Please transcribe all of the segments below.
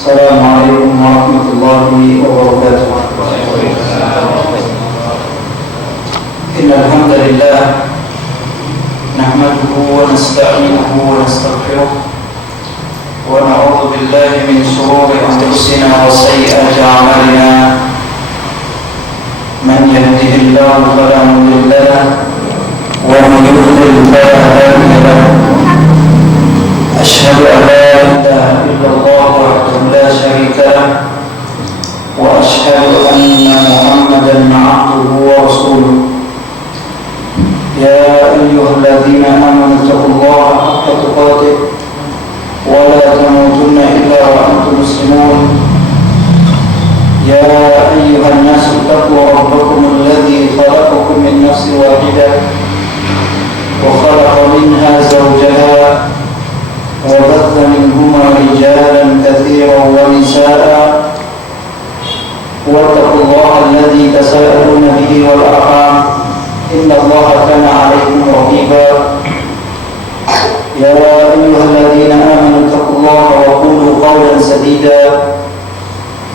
السلام عليكم ورحمة الله وبركاته. إن الحمد لله نحمده ونستعينه ونستغفره ونعوذ بالله من شرور أنفسنا وسيئات أعمالنا. من يهده الله فلا مضل له ومن يضلل فلا هادي له. أشهد أن لا إله إلا الله وحده لا شريك له وأشهد أن محمدا عبده ورسوله. يا أيها الذين آمنوا اتقوا الله حق تقاته ولا تموتن إلا وأنتم مسلمون. يا أيها الناس اتقوا ربكم الذي خلقكم من نفس واحدة وخلق منها زوجها وبث منهما رجالا كثيرا ونساء واتقوا الله الذي تساءلون به والأرحام إن الله كان عليكم رقيبا. يا أيها الذين آمنوا اتقوا الله وقولوا قولا سديدا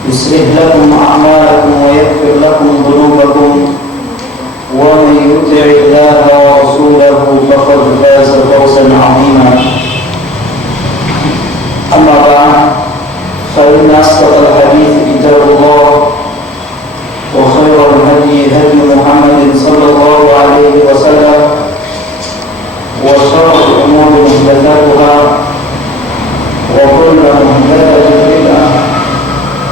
يصلح لكم أعمالكم ويغفر لكم ذنوبكم ومن يطع الله ورسوله فقد فاز فوزا عظيما. أما بعد فإن أصدق الحديث كتاب الله وخير الهدي هدي محمد صلى الله عليه وسلم وشر الأمور محدثاتها وكل محدثة بدعة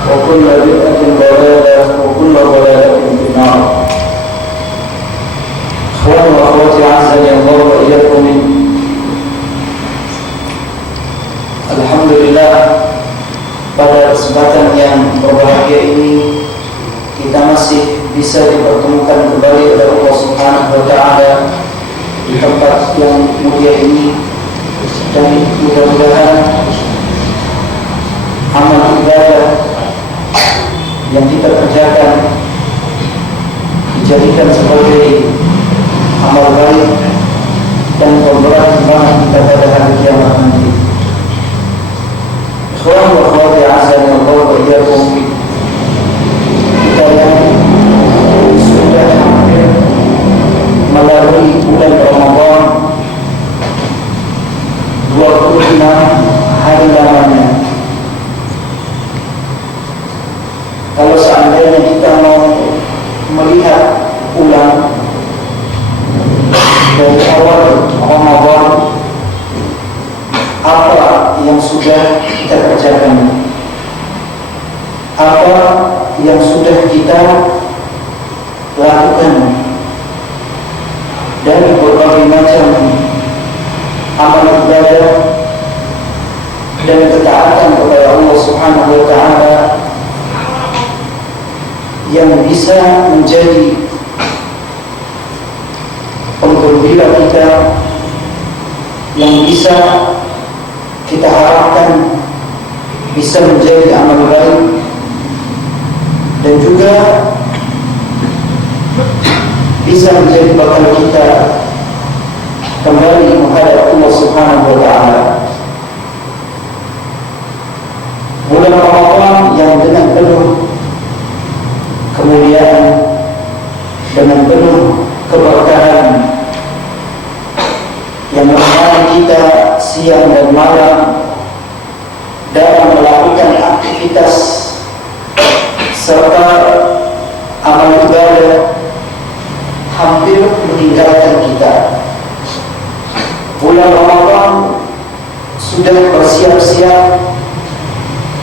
وكل بدعة ضلالة وكل ضلالة في النار. إخواني وأخواتي أعزني الله وإياكم. Alhamdulillah, pada kesempatan yang berbahagia ini kita masih bisa dipertemukan kembali oleh Allah Subhanahu wa Ta'ala di tempat yang mulia ini, dan mudah-mudahan amal ibadah yang kita kerjakan dijadikan sebagai amal baik dan pemberat timbangan kita pada hari kiamat nanti. Ikhwan wa akhwati azani Allah wa iyyakum, kita yang sudah hampir melalui bulan Ramadan 26 hari lamanya. Kalau seandainya kita mau melihat ulang dari awal Ramadan, apa yang sudah kita kerjakan, apa yang sudah kita lakukan dari berbagai macam amal ibadah dan ketaatan kepada Allah Subhanahu wa Ta'ala yang bisa menjadi penggembira kita, yang bisa kita harapkan bisa menjadi amal baik, dan juga bisa menjadi bakal kita kembali menghadap Allah Subhanahu wa Ta'ala. Bulan Ramadan yang dengan penuh kemuliaan, dengan penuh keberkahan, yang menemani kita siang dan malam dalam melakukan aktivitas serta amal ibadah, hampir meninggalkan kita. Bulan Ramadan sudah bersiap-siap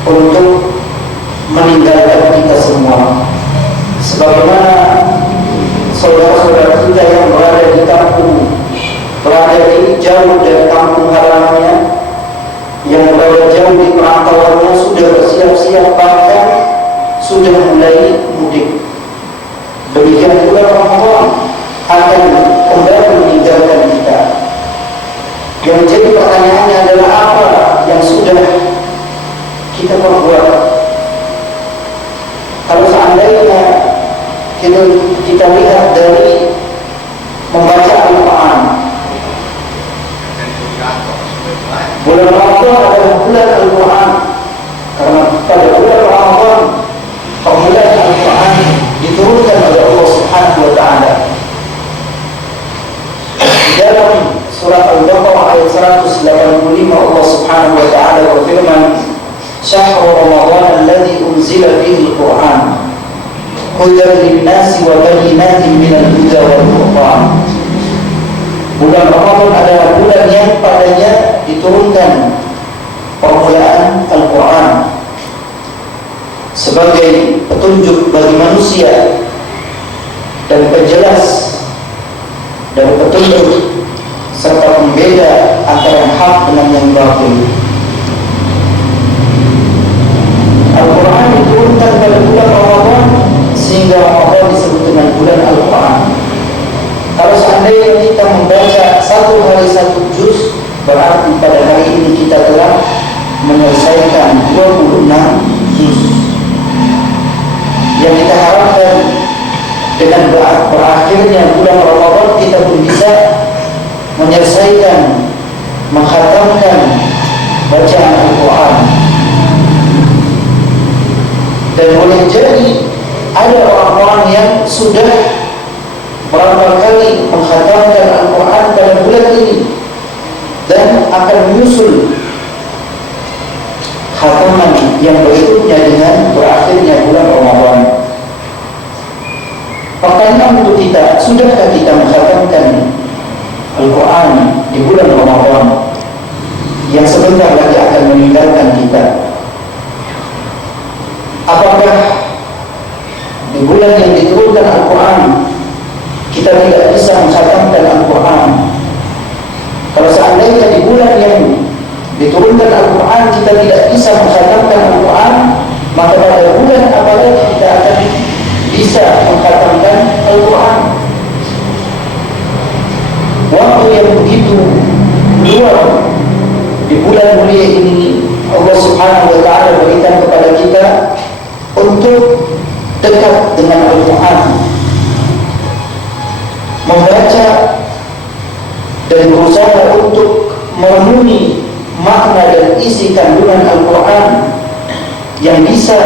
untuk meninggalkan kita semua. Sebagaimana saudara-saudara kita yang berada di kampung, berada di jauh dari kampung halamannya, yang berada jauh di perantauannya, sudah bersiap-siap, bahkan sudah mulai mudik. Demikian pula Ramadan akan kembali meninggalkan kita. Yang menjadi pertanyaannya adalah apa yang sudah kita perbuat. Kalau seandainya kita lihat dari membaca Al-Quran, bulan Ramadan adalah bulan Al-Quran, Karena pada bulan Ramadan permulaan Al-Quran diturunkan oleh Allah Subhanahu wa Ta'ala. Di dalam surat Al-Baqarah ayat 185 Allah Subhanahu wa Ta'ala berfirman, "Syahrul Ramadan alladzi unzila fihi Al-Quran hudan lin-nasi wa bayyinatin minal huda wal furqan." Bulan Ramadan adalah bulan yang padanya diturunkan permulaan Al-Quran sebagai petunjuk bagi manusia dan penjelas dan petunjuk serta pembeda antara yang hak dengan yang batil. Al-Quran diturunkan pada bulan Ramadan sehingga Ramadan disebut dengan bulan Al-Quran. Kalau seandainya kita membaca satu hari satu juz, berarti pada hari ini kita telah menyelesaikan 26 juz. Yang kita harapkan dengan berakhirnya bulan Ramadan kita pun bisa menyelesaikan, menghatamkan bacaan Al-Quran. Dan boleh jadi ada orang-orang yang sudah berapa kali menghatamkan Al-Quran pada bulan ini dan akan menyusul khataman yang berikutnya dengan berakhirnya bulan Ramadan. Pertanyaan untuk kita, sudahkah kita menghatamkan Al-Quran di bulan Ramadan yang sebentar lagi akan meninggalkan kita? Apakah di bulan yang diturunkan Al-Quran kita tidak bisa menghatamkan Al-Quran? Kalau seandainya di bulan yang diturunkan Al-Quran kita tidak bisa menghatamkan Al-Quran, maka pada bulan apalagi kita akan bisa menghatamkan Al-Quran? Waktu yang begitu luar di bulan mulia ini Allah Subhanahu wa Ta'ala berikan kepada kita untuk dekat dengan Al-Quran, membaca dan berusaha untuk memenuhi makna dan isi kandungan Al-Quran yang bisa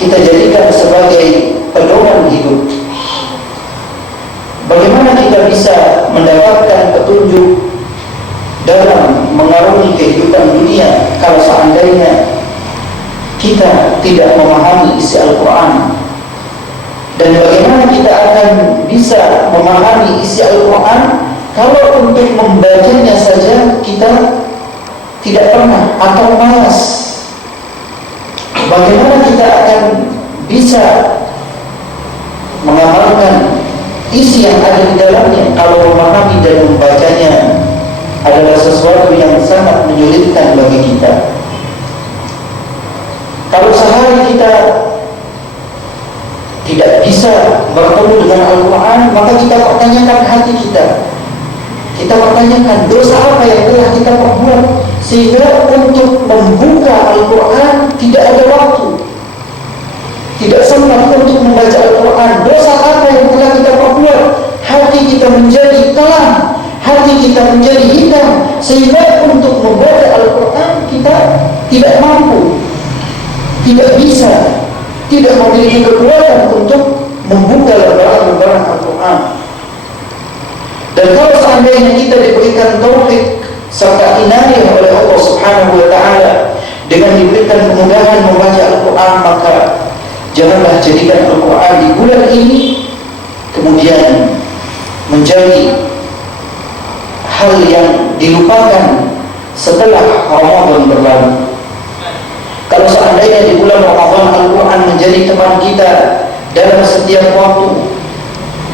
kita jadikan sebagai pedoman hidup. Bagaimana kita bisa mendapatkan petunjuk dalam mengarungi kehidupan dunia kalau seandainya kita tidak memahami isi Al-Quran? Dan bagaimana kita akan bisa memahami isi Al-Quran kalau untuk membacanya saja kita tidak pernah atau malas? Bagaimana kita akan bisa mengamalkan isi yang ada di dalamnya kalau memahami dan membacanya adalah sesuatu yang sangat menyulitkan bagi kita? Kalau sehari kita tidak bisa bertemu dengan Al-Quran, maka kita pertanyakan hati kita. Kita pertanyakan dosa apa yang telah kita perbuat sehingga untuk membuka Al-Quran tidak ada waktu, tidak sempat untuk membaca Al-Quran. Dosa apa yang telah kita perbuat? Hati kita menjadi kelam, hati kita menjadi hitam, sehingga untuk membaca Al-Quran kita tidak mampu, tidak bisa, tidak memiliki kekuatan untuk membuka lembaran-lembaran Al-Quran. Dan kalau seandainya kita diberikan taufik serta inayah oleh Allah Subhanahu wa Ta'ala dengan diberikan kemudahan membaca Al-Quran, maka janganlah jadikan Al-Quran di bulan ini kemudian menjadi hal yang dilupakan setelah Ramadan berlalu. Kalau seandainya di bulan Ramadan Al-Quran menjadi teman kita dalam setiap waktu,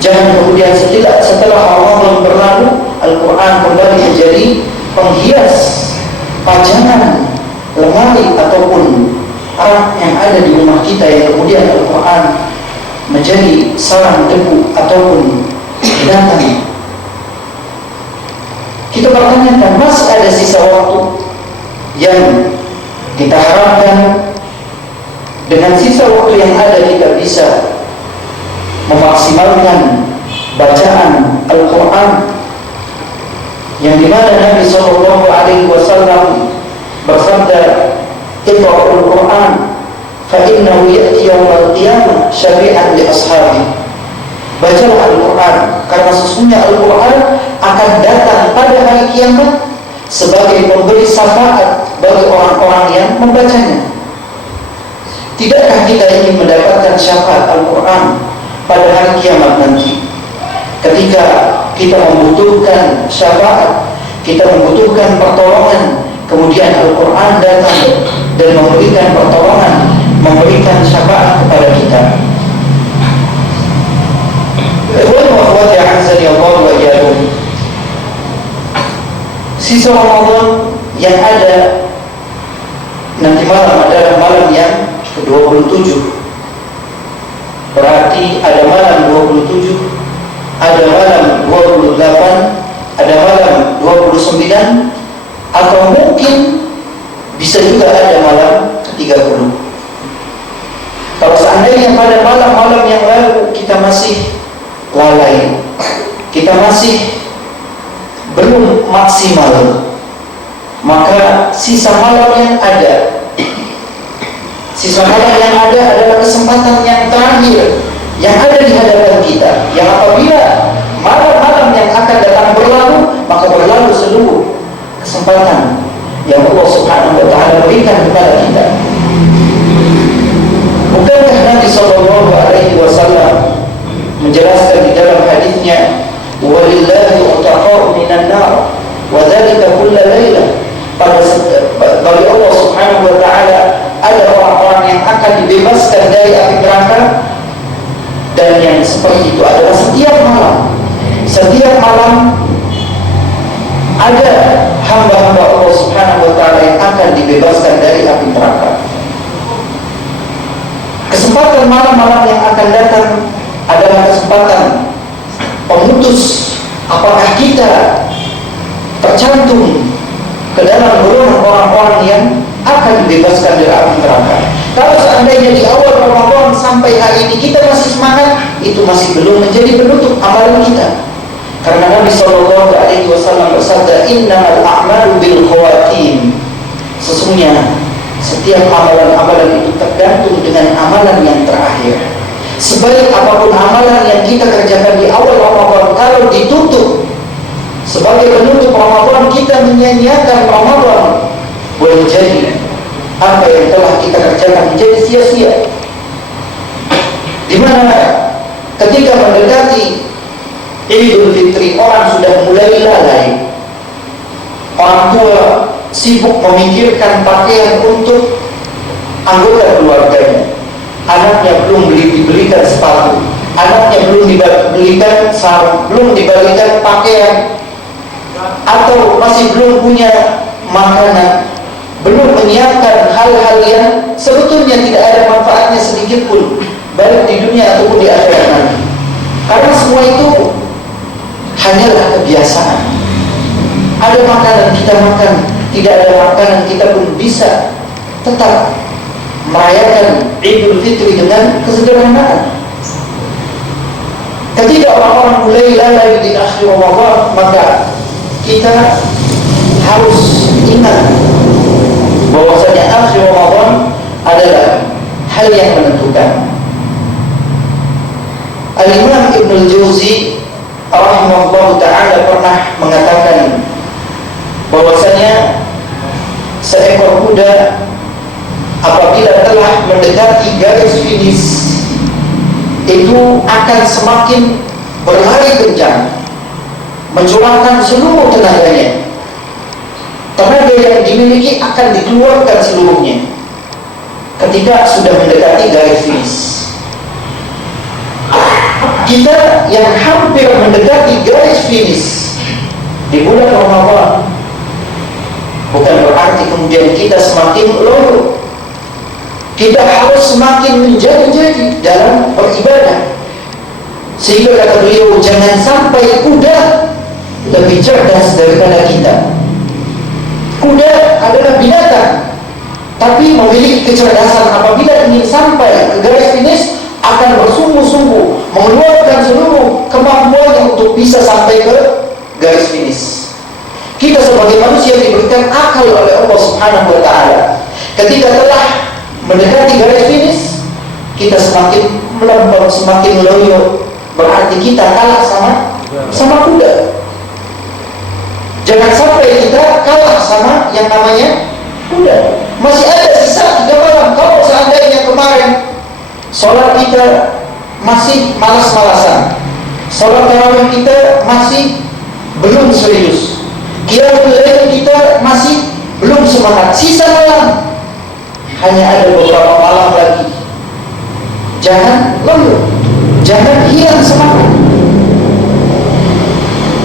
jangan kemudian setelah Ramadan berlalu Al-Quran kembali menjadi penghias pajangan lemari ataupun rak yang ada di rumah kita, yang kemudian Al-Quran menjadi sarang debu ataupun binatang. Kita pertanyakan, masih ada sisa waktu yang kita harapkan dengan sisa waktu yang ada kita bisa memaksimalkan bacaan Al-Quran, yang dimana Nabi SAW bersabda, Iqra'ul Qur'an fa innahu ya'ti yawmal qiyamah syafi'an li ashabi. Bacalah Al-Quran, karena sesungguhnya Al-Quran akan datang pada hari kiamat sebagai pemberi syafaat bagi orang-orang yang membacanya. Tidakkah kita ingin mendapatkan syafaat Al-Quran pada hari kiamat nanti? Ketika kita membutuhkan syafaat, kita membutuhkan pertolongan, kemudian Al-Quran datang dan memberikan pertolongan, memberikan syafaat kepada kita. Ikhwan wa akhwati a'azzani Allah wa iyyakum. Sisa Ramadan yang ada nanti malam adalah malam yang ke-27. Berarti ada malam 27, ada malam 28, ada malam 29, atau mungkin bisa juga ada malam ke-30. Kalau seandainya pada malam-malam yang lalu kita masih lalai, kita masih belum maksimal, maka sisa malam yang ada adalah kesempatan yang terakhir yang ada di hadapan kita, yang apabila malam-malam yang akan datang berlalu, maka berlalu seluruh kesempatan yang Allah Subhanahu wa ta'ala berikan kepada kita. Bukankah Nabi sallallahu alaihi wasallam menjelaskan di dalam hadisnya, walillahi utaqa'u minan nar wa dzalika kulla lailah, bagi Allah Subhanahu wa ta'ala ada orang-orang yang akan dibebaskan dari api neraka, dan yang seperti itu adalah setiap malam. Setiap malam ada hamba-hamba Allah Subhanahu wa ta'ala yang akan dibebaskan dari api neraka. Kesempatan malam-malam yang akan datang adalah kesempatan pemutus apakah kita tercantum ke dalam golongan orang-orang yang akan dibebaskan dari api neraka. Kalau seandainya di awal Ramadan sampai hari ini kita masih semangat, itu masih belum menjadi penutup amalan kita. Karena Nabi sallallahu alaihi wasallam bersabda, innamal a'malu bil khawatim. Sesungguhnya setiap amalan-amalan itu tergantung dengan amalan yang terakhir. Sebaik apapun amalan yang kita kerjakan di awal Ramadan, kalau ditutup sebagai penutup Ramadan, kita menyia-nyiakan Ramadan, boleh jadi apa yang telah kita kerjakan menjadi sia-sia. Di mana ketika mendekati Idul Fitri, orang sudah mulai lalai. Orang tua sibuk memikirkan pakaian untuk anggota keluarganya. Anaknya belum dibelikan sepatu, anaknya belum dibelikan sarung, belum dibelikan pakaian, atau masih belum punya makanan, belum menyiapkan hal-hal yang sebetulnya tidak ada manfaatnya sedikit pun, baik di dunia ataupun di akhirat nanti. Karena semua itu hanyalah kebiasaan. Ada makanan kita makan, tidak ada makanan kita pun bisa tetap merayakan Idul Fitri dengan kesederhanaan. Ketika orang-orang mulai lalai di akhir Ramadan, maka kita harus ingat bahwasanya akhir Ramadan adalah hal yang menentukan. Al-Imam Ibnul Jauzi rahimahullah ta'ala pernah mengatakan bahwasanya seekor kuda apabila telah mendekati garis finish itu akan semakin berlari kencang, mencurahkan seluruh tenaganya. Tenaga yang dimiliki akan dikeluarkan seluruhnya ketika sudah mendekati garis finish. Kita yang hampir mendekati garis finish di bulan Ramadan, bukan berarti kemudian kita semakin loyo. Kita harus semakin menjadi-jadi dalam beribadah. Sehingga kata beliau, jangan sampai kuda lebih cerdas daripada kita. Kuda adalah binatang, tapi memiliki kecerdasan. Apabila ingin sampai ke garis finish, akan bersungguh-sungguh mengeluarkan seluruh kemampuannya untuk bisa sampai ke garis finish. Kita sebagai manusia diberikan akal oleh Allah Subhanahu wa ta'ala. Ketika telah mendekati garis finish, kita semakin melompat, semakin loyo, berarti kita kalah sama kuda. Jangan sampai kita kalah sama yang namanya kuda. Masih ada sisa 3 malam. Kalau seandainya kemarin sholat kita masih malas-malasan, sholat tarawih kita masih belum serius, qiyamul lail kita masih belum semangat, sisa malam, hanya ada beberapa malam lagi. Jangan loyo, jangan hilang semangat.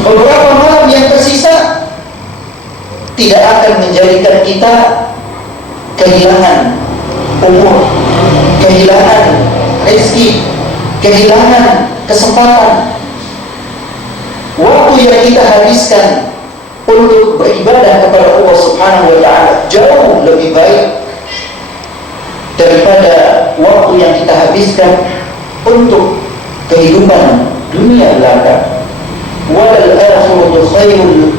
Beberapa malam yang tersisa tidak akan menjadikan kita kehilangan umur, kehilangan rezeki, kehilangan kesempatan. Waktu yang kita habiskan untuk beribadah kepada Allah Subhanahu wa Ta'ala jauh lebih baik daripada waktu yang kita habiskan untuk kehidupan dunia belaka. Walal akhiratu khairul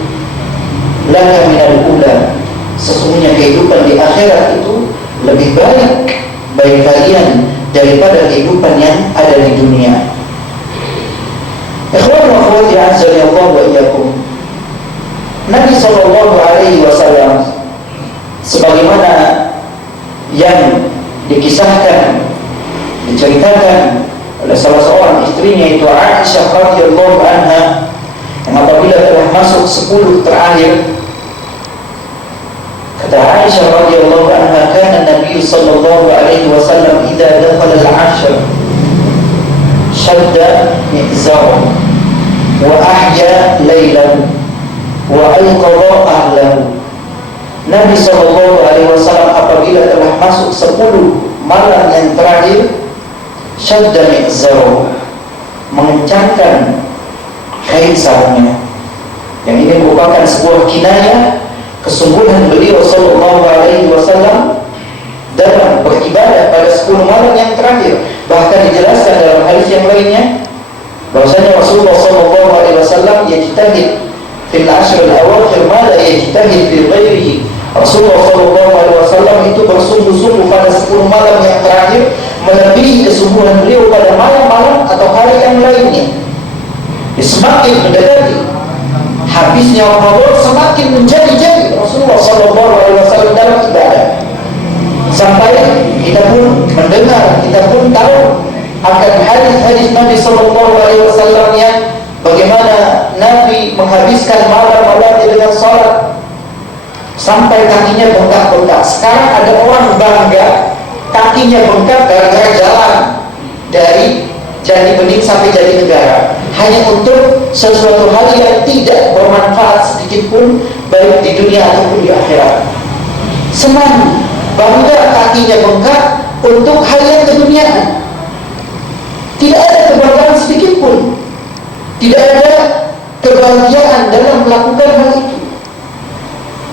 laka minal ula. Sesungguhnya kehidupan di akhirat itu lebih baik bagi kalian daripada kehidupan yang ada di dunia. Ikhwan wa akhwati azza wa jalla wa iyyakum. Nabi sallallahu alaihi wasallam sebagaimana yang diceritakan oleh salah seorang istrinya, itu Aisyah radhiyallahu anha, yang apabila telah masuk 10 terakhir, kata Aisyah radhiyallahu anha, kana Nabi sallallahu alaihi wasallam idza dakhala al-'ashr shadda mi'zarahu wa ahya laylahu wa ayqadha ahlahu. Nabi sallallahu alaihi wasallam apabila telah masuk 10 malam yang terakhir, shadda mi'zarahu, mengencangkan kain sarungnya. Yang ini merupakan sebuah kinayah kesungguhan beliau sallallahu alaihi wasallam dalam beribadah pada 10 malam yang terakhir. Bahkan dijelaskan dalam hadis yang lainnya bahwasanya Rasulullah sallallahu alaihi wasallam yajtahid fil ashr al-awakhir ma la yajtahid fi ghairihi. Rasulullah sallallahu alaihi wasallam itu bersungguh-sungguh pada 10 malam yang terakhir melebihi kesungguhan beliau pada malam-malam atau hari yang lainnya. Semakin mendekati habisnya Ramadan, semakin menjadi-jadi Rasulullah sallallahu alaihi wasallam dalam ibadah, sampai kita pun mendengar, kita pun tahu akan hadis-hadis Nabi sallallahu alaihi wasallam yang bagaimana Nabi menghabiskan malam-malamnya dengan salat sampai kakinya bengkak-bengkak. Sekarang ada orang bangga kakinya bengkak gara-gara jalan dari Jati Bening sampai Jati Negara, hanya untuk sesuatu hal yang tidak bermanfaat sedikit pun baik di dunia ataupun di akhirat. Senang, bangga kakinya bengkak untuk hal yang keduniaan. Tidak ada kebanggaan sedikit pun, tidak ada kebahagiaan dalam melakukan hal itu.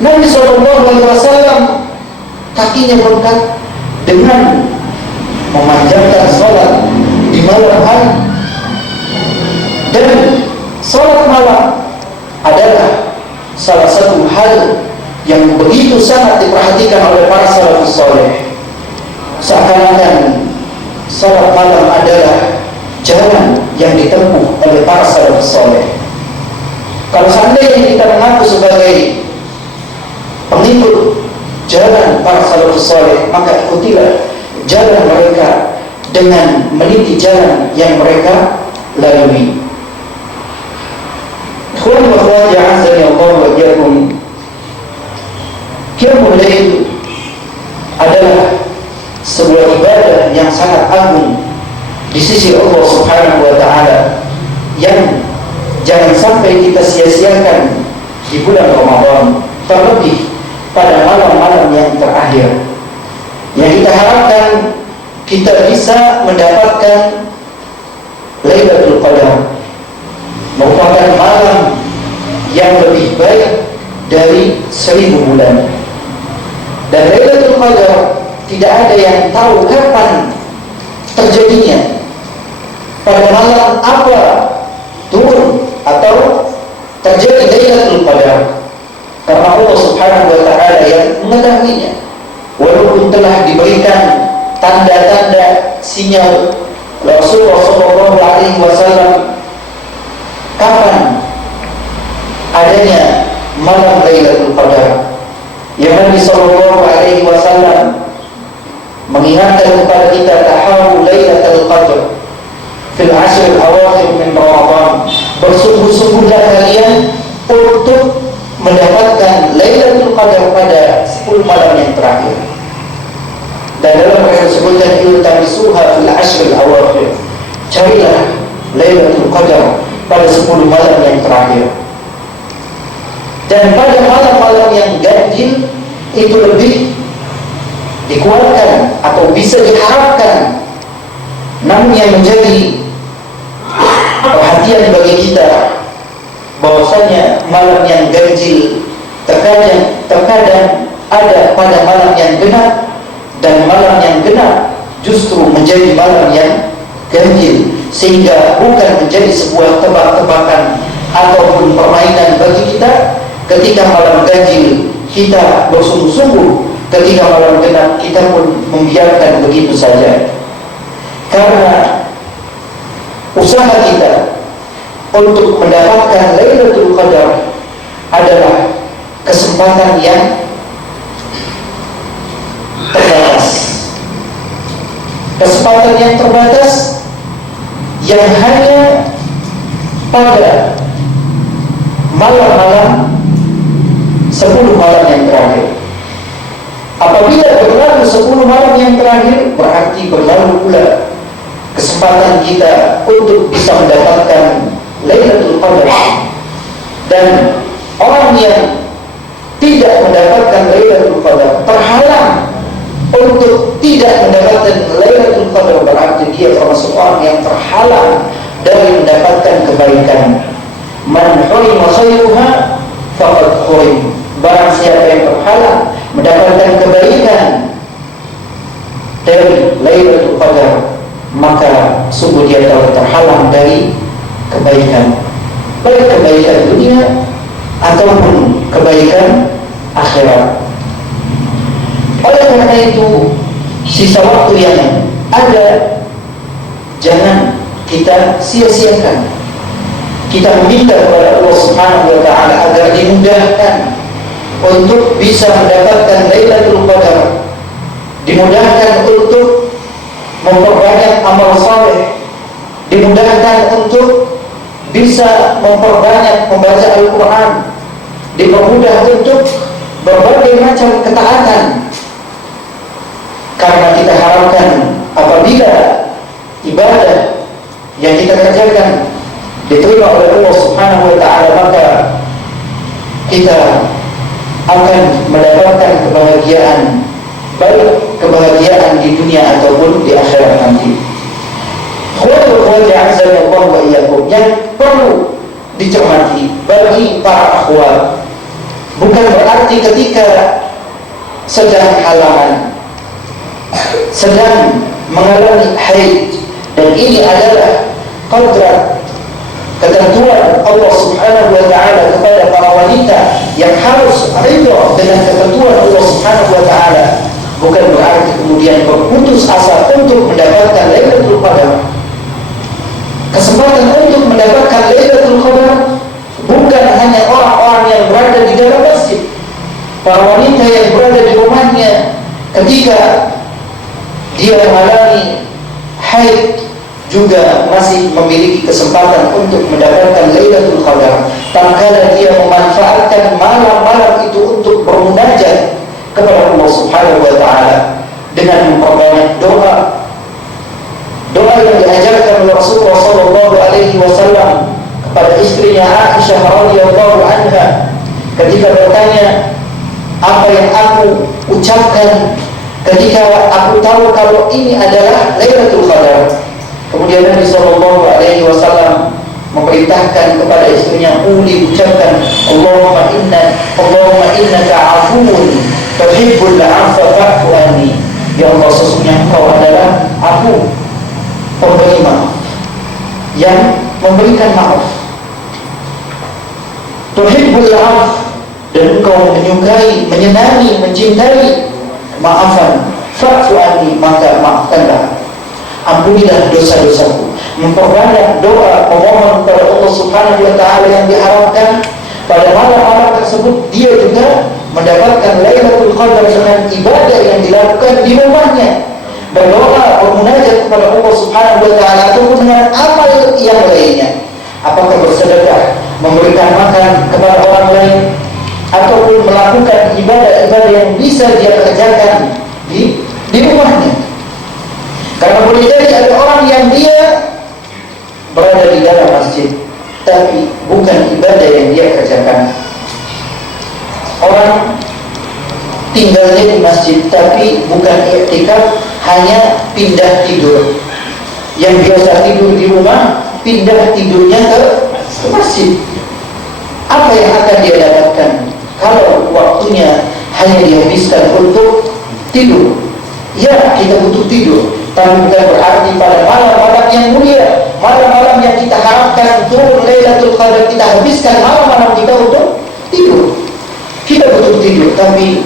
Nabi SAW kakinya bengkak dengan memanjangkan sholat di malam hari. Dan sholat malam adalah salah satu hal yang begitu sangat diperhatikan oleh para salafus saleh. Seakan-akan sholat malam adalah jalan yang ditempuh oleh para salafus saleh. Kalau seandainya kita mengaku sebagai pengikut jalan para salafus saleh, maka ikutilah jalan mereka dengan meniti jalan yang mereka lalui. Ikhwan wa akhwat azza wa jalla, qiyamul lail adalah sebuah ibadah yang sangat agung di sisi Allah Subhanahu wa Ta'ala, yang jangan sampai kita sia-siakan di bulan Ramadan, terlebih pada malam-malam yang terakhir, yang kita harapkan kita bisa mendapatkan Lailatul Qadar, merupakan malam yang lebih baik dari 1000 bulan. Dan Lailatul Qadar tidak ada yang tahu kapan terjadinya, pada malam apa turun atau terjadi Lailatul Qadar, karena Allah Subhanahu wa Ta'ala yang mengetahuinya. walaupun telah diberikan tanda-tanda sinyal Rasulullah SAW, kapan adanya malam Lailatul Qadar. Yang Nabi SAW mengingatkan kepada kita, tahawu Lailatul Qadar fil ashr al-awakhir min Ramadan, bersungguh-sungguhlah kalian untuk mendapatkan Lailatul Qadar pada 10 malam yang terakhir. Dan dalam mereka disebutkan iltamisuha fil ashr al-awakhir, carilah Lailatul Qadar pada 10 malam yang terakhir. Dan pada malam-malam yang ganjil itu lebih dikuatkan atau bisa diharapkan. Namun yang menjadi perhatian bagi kita bahwasanya malam yang ganjil terkadang ada pada malam yang genap, dan malam yang genap justru menjadi malam yang ganjil, sehingga bukan menjadi sebuah tebak-tebakan ataupun permainan bagi kita. Ketika malam ganjil kita bersungguh-sungguh, ketika malam genap kita pun membiarkan begitu saja. Karena usaha kita untuk mendapatkan Lailatul Qadar adalah kesempatan yang terbatas. Kesempatan yang terbatas yang hanya pada malam-malam 10 malam yang terakhir. Apabila berlalu 10 malam yang terakhir, berarti berlalu pula kesempatan kita untuk bisa mendapatkan Lailatul Qadar. Dan orang yang tidak mendapatkan Lailatul Qadar, terhalang untuk tidak mendapatkan Lailatul Qadar, berarti dia termasuk orang yang terhalang dari mendapatkan kebaikan. Man hurima khairuha faqad hurim. Barang siapa yang terhalang mendapatkan kebaikan dari Lailatul Qadar, maka sungguh dia telah terhalang dari kebaikan, baik kebaikan dunia ataupun kebaikan akhirat. Oleh karena itu, sisa waktu yang ada jangan kita sia-siakan. Kita meminta kepada Allah Subhanahu wa Ta'ala agar dimudahkan untuk bisa mendapatkan Lailatul Qadar, dimudahkan untuk memperbanyak amal saleh, dimudahkan untuk bisa memperbanyak membaca Al-Quran, dipermudah untuk berbagai macam ketaatan. Karena kita harapkan apabila ibadah yang kita kerjakan diterima oleh Allah Subhanahu wa Ta'ala, maka kita akan mendapatkan kebahagiaan, baik kebahagiaan di dunia ataupun di akhirat nanti. Khawati azza wa iyyakum, yang perlu dicermati bagi para akhwat, bukan berarti ketika sedang halangan, sedang mengalami haid, dan ini adalah kodrat ketentuan Allah Subhanahu wa Ta'ala kepada para wanita yang harus ridha dengan ketentuan Allah Subhanahu wa Ta'ala, bukan berarti kemudian berputus asa untuk mendapatkan Lailatul Qadar. Kesempatan untuk mendapatkan Lailatul Qadar bukan hanya orang-orang yang berada di dalam masjid, para wanita yang berada di rumahnya ketika dia mengalami haid juga masih memiliki kesempatan untuk mendapatkan Lailatul Qadar, tatkala dia memanfaatkan malam-malam itu untuk bermunajat kepada Allah Subhanahu wa Ta'ala dengan memperbanyak doa yang diajarkan oleh Rasulullah SAW kepada istrinya Aisyah radhiyallahu anha ketika bertanya, apa yang aku ucapkan ketika aku tahu kalau ini adalah Lailatul Qadar? Kemudian Nabi SAW memerintahkan kepada istrinya, uli ucapkan, Allahumma innaka afuun tuhibbul afwa fa'fu anni. Ya Allah, sesungguhnya Engkau adalah Afu, pemberi maaf, yang memberikan maaf. Tuhibbul afwa, dan Engkau menyukai, menyenangi, mencintai maafan, fa'fu anni, maka maafkanlah, ampunilah dosa-dosaku. Memperbanyak doa memohon kepada Allah Subhanahu wa taala yang diharapkan pada malam-malam tersebut. Dia juga mendapatkan Lailatul Qadar dengan ibadah yang dilakukan di rumahnya, berdoa, bermunajat kepada Allah Subhanahu wa taala, ataupun dengan amal yang lainnya. Apakah bersedekah, memberikan makan kepada orang lain, ataupun melakukan ibadah-ibadah yang bisa dia kerjakan di rumahnya. Karena boleh jadi ada orang yang dia berada di dalam masjid, tapi bukan ibadah yang dia kerjakan. Orang tinggalnya di masjid, tapi bukan i'tikaf, hanya pindah tidur. Yang biasa tidur di rumah, pindah tidurnya ke masjid. Apa yang akan dia dapatkan kalau waktunya hanya dihabiskan untuk tidur? Ya, kita butuh tidur, tapi bukan berarti pada malam-malam yang mulia, malam-malam yang kita harapkan turun Lailatul Qadar, kita habiskan malam-malam kita untuk tidur. Kita butuh tidur, tapi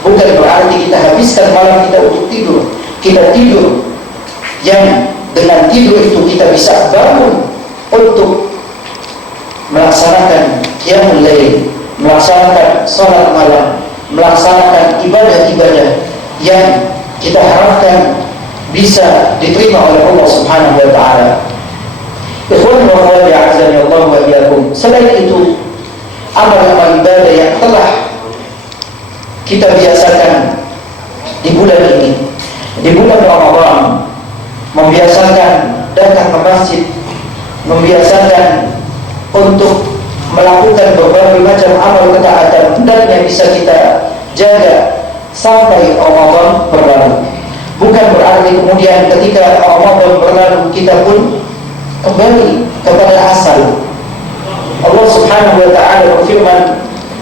bukan berarti kita habiskan malam kita untuk tidur. Kita tidur yang dengan tidur itu kita bisa bangun untuk melaksanakan qiyamul lail, melaksanakan salat malam, melaksanakan ibadah-ibadah yang kita harapkan bisa diterima oleh Allah Subhanahu wa taala. Ikhwan wa akhwat azza Allah wa iyyakum. Selain itu, amal-amal ibadah yang telah kita biasakan di bulan ini, di bulan Ramadan, membiasakan datang ke masjid, membiasakan untuk melakukan berbagai macam amal ketaatan, hendaknya bisa kita jaga sampai Ramadan berlalu. Bukan berarti kemudian ketika Ramadan berlalu kita pun kembali kepada asal. Allah Subhanahu wa taala berfirman,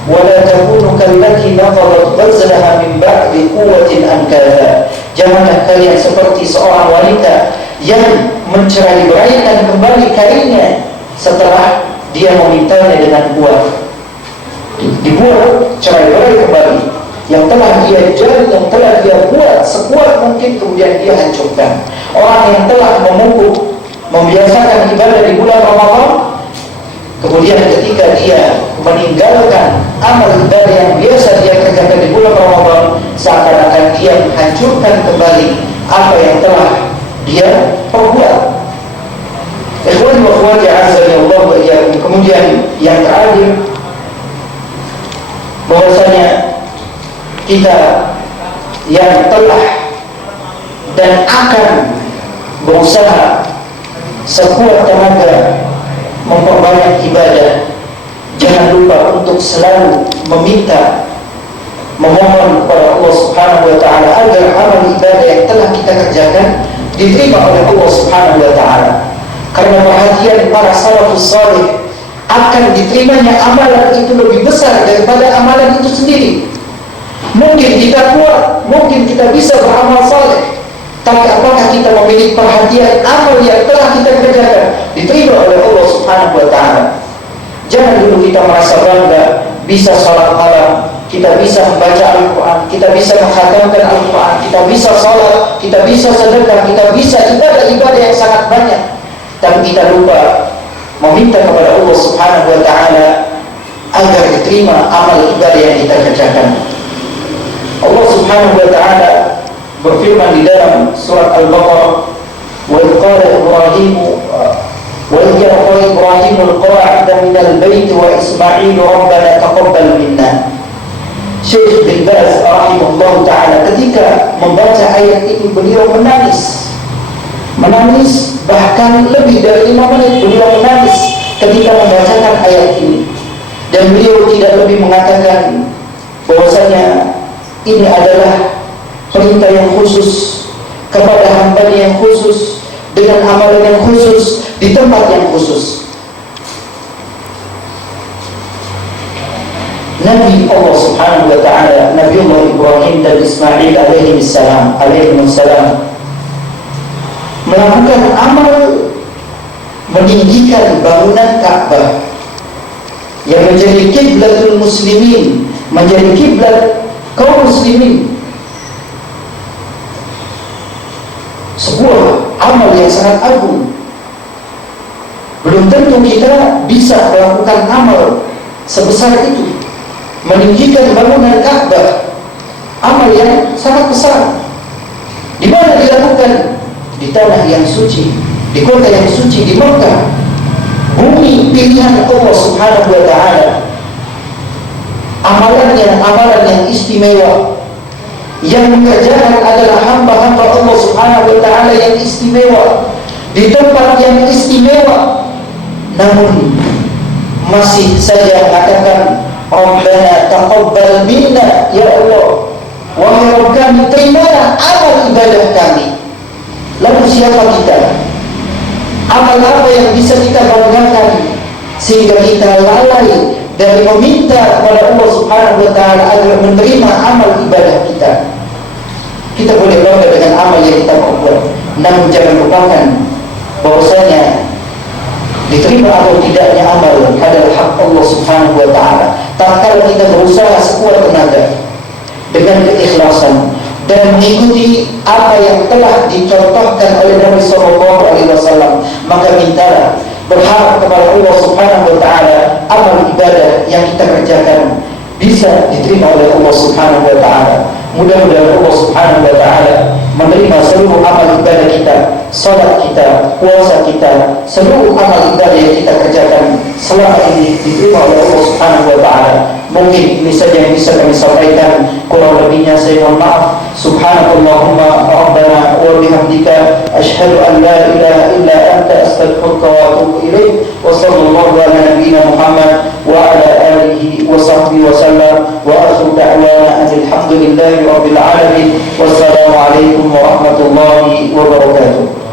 "Wa la takunu kallati naqadat ghazlaha min ba'di quwwatin ankatha." Janganlah kalian seperti seorang wanita yang mencerai-beraikan kembali kainnya setelah dia memintanya dengan kuat. Dibuat cerai-berai kembali. Yang telah dia jalin, yang telah dia buat sekuat mungkin, kemudian dia hancurkan. Orang yang telah memupuk, membiasakan ibadah di bulan Ramadan, kemudian ketika dia meninggalkan amal ibadah yang biasa dia kerjakan di bulan Ramadan, seakan-akan dia menghancurkan kembali apa yang telah dia perbuat. Ikhwan wa akhwati azza Allah wa iyyakum. Kemudian yang terakhir, bahwasanya kita yang telah dan akan berusaha sekuat tenaga memperbanyak ibadah, jangan lupa untuk selalu meminta, memohon kepada Allah Subhanahu wa taala agar amal ibadah yang telah kita kerjakan diterima oleh Allah Subhanahu wa taala. Karena perhatian para salafus salih akan diterimanya amalan itu lebih besar daripada amalan itu sendiri. Mungkin kita kuat, mungkin kita bisa beramal saleh, tapi apakah kita memiliki perhatian amal yang telah kita kerjakan diterima oleh Allah Subhanahu wa taala? Jangan dulu kita merasa bangga bisa salat malam, kita bisa membaca Al-Quran, kita bisa menghatamkan Al-Quran, kita bisa salat, kita bisa sedekah, kita bisa ibadah-ibadah yang sangat banyak, tapi kita lupa meminta kepada Allah Subhanahu wa taala agar diterima amal ibadah yang kita kerjakan. Allah Subhanahu wa taala berfirman di dalam surat Al-Baqarah, "Wa qala Ibrahim wa yarfa Ibrahim al-qawa'ida min al-bait wa Ismail rabbana taqabbal minna." Syekh bin Baz rahimahullah taala ketika membaca ayat ini beliau menangis, bahkan lebih dari 5 menit beliau menangis ketika membacakan ayat ini, dan beliau tidak lebih mengatakan bahwasanya ini adalah perintah yang khusus kepada hamba yang khusus dengan amalan yang khusus di tempat yang khusus. Nabi Allah Subhanahu wa taala, Nabi Allah Ibrahim dan Ismail alaihi salam melakukan amal meninggikan bangunan Ka'bah yang menjadi kiblatul muslimin, menjadi kiblat kaum muslimin. sebuah amal yang sangat agung. Belum tentu kita bisa melakukan amal sebesar itu, meninggikan bangunan Ka'bah, amal yang sangat besar. Di mana dilakukan? Di tanah yang suci, di kota yang suci, di Mekah, bumi pilihan Allah Subhanahu wa Ta'ala. Amalan yang istimewa, yang mengerjakan adalah hamba-hamba Allah Subhanahu wa Ta'ala yang istimewa, di tempat yang istimewa, namun masih saja katakan Rabbana taqabbal minna, ya Allah, wahai Rabb kami, terimalah amal ibadah kami. Lalu siapa kita? Amal apa yang bisa kita banggakan sehingga kita lalai dari meminta kepada Allah Subhanahu wa Ta'ala agar menerima amal ibadah kita? Kita boleh bangga dengan amal yang kita perbuat, namun jangan lupakan bahwasanya diterima atau tidaknya amal adalah hak Allah Subhanahu wa Ta'ala. Tak kala kita berusaha sekuat tenaga dengan keikhlasan dan mengikuti apa yang telah dicontohkan oleh Nabi SAW, maka mintalah, berharap kepada Allah Subhanahu wa Ta'ala amal ibadah yang kita kerjakan bisa diterima oleh Allah Subhanahu wa Ta'ala. Mudah-mudahan Allah Subhanahu wa Ta'ala menerima seluruh amal ibadah kita, salat kita, puasa kita, seluruh amal ibadah yang kita kerjakan selama ini diterima oleh Allah Subhanahu wa Ta'ala. Mungkin ini saja yang bisa kami sampaikan, kurang lebihnya saya mohon maaf. Subhanakallahumma rabbana wa bihamdika asyhadu an la ilaha illa anta astaghfiruka wa atubu ilaik. Wa sallallahu ala nabiyyina Muhammad wa ala alihi wa sahbihi wa sallam, wa akhiru da'wana alhamdulillahi rabbil alamin. Wassalamu alaikum warahmatullahi wabarakatuh.